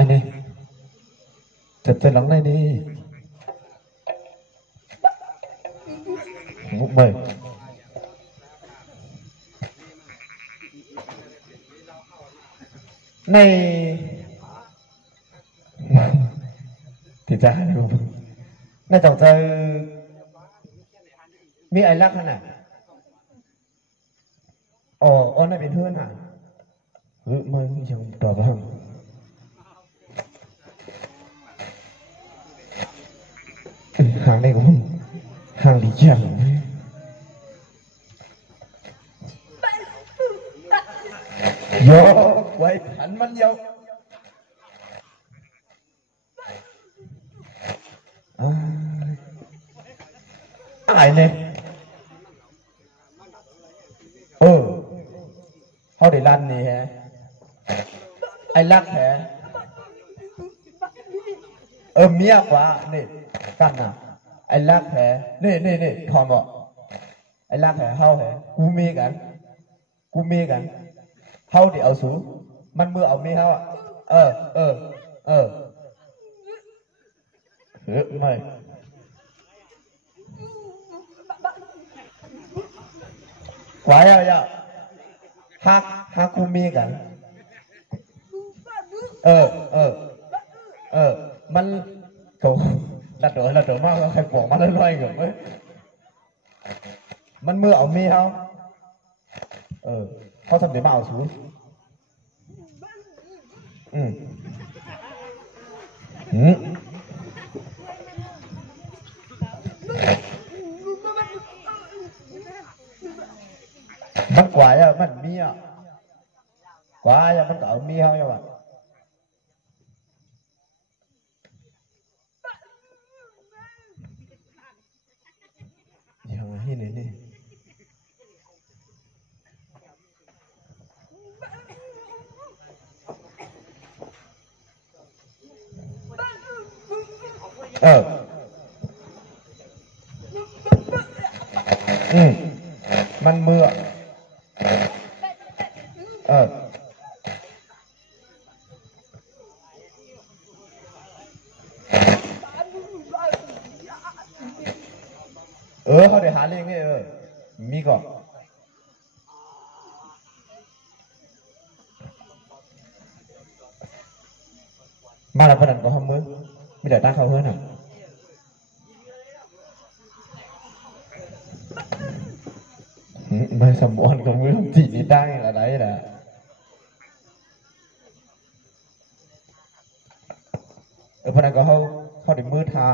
anh này thật chân lắm này đi bụng mày này thì ra này tổng chơiมีไอ้ลักขนาดอ๋อนั่นเป็นเพื่อนอ่ะมึงยังตอบบ้างห่างได้กูห่างดีจังโยไว้หันมันโยอะไรเนี่ยเขาได้ลั่นนี่ฮะไอ้ลักแฮะเมียกว่านี่กันน่ะไอ้ลักแฮะนี่พอบ่ไอ้ลักแฮะเฮาแฮะกูมีกันเฮาสิเอาสูมันมือเอามีเฮาอ่ะไม่ไว้อ่ะฮักกูมีกันมันเขาลัดเดอมากใครปอกมาลอยๆกันเว้ยมันมือเอามีเฮาเขาทำได้มาเอาสูมันกว่าอ่ะมันมีอ่ะกว่าอ่ะมันก็เอามีเฮาอยู่อ่ะยังไงนี่มันมือเขาได้หาเลี้ยงนี่มีก่อนมาแล้วพนันก็ห้องมือมีแต่ตั้งเขาเพื่อนน่ะไม่สมบูรณ์กับมือจีนี่ได้ละได้แหละพนันก็เขาได้มือทา